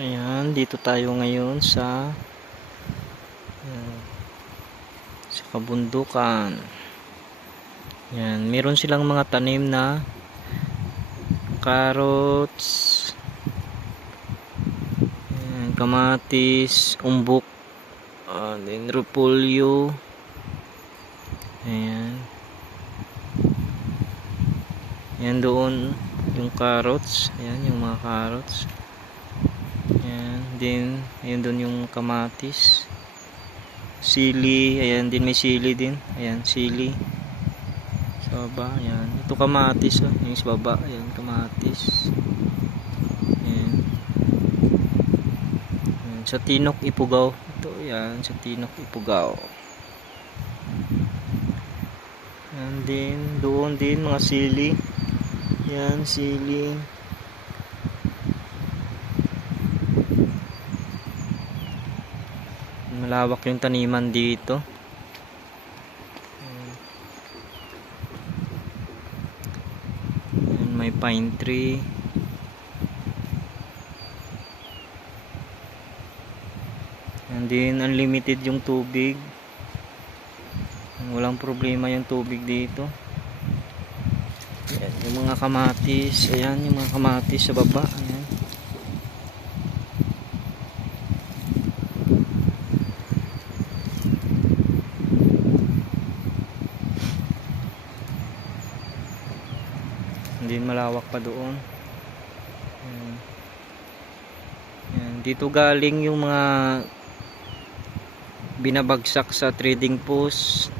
Ayan, dito tayo ngayon sa kabundukan. Ayan, meron silang mga tanim na carrots, ayan, kamatis, umbok, then repolyo. Ayan. Ayan doon yung carrots. Ayan yung mga carrots. Ayan, din ayan doon yung kamatis. Sili, ayan din may sili din. Ayan, sili. Sa baba, ayan. Ito kamatis, oh. Yung sa baba, ayan, kamatis. Ayan. Ayan. Sa Tinok, Ipugaw. Ito, ayan, sa Tinok, Ipugaw. Ayan din, doon din mga sili. Ayan, sili. Malawak yung taniman dito. Ayan, may pine tree. And then unlimited yung tubig. Walang problema yung tubig dito. Ayan, yung mga kamatis. Ayan, yung mga kamatis sa baba. Ayan. Hindi malawak pa doon. Ayan. Ayan. Dito galing yung mga binabagsak sa trading post.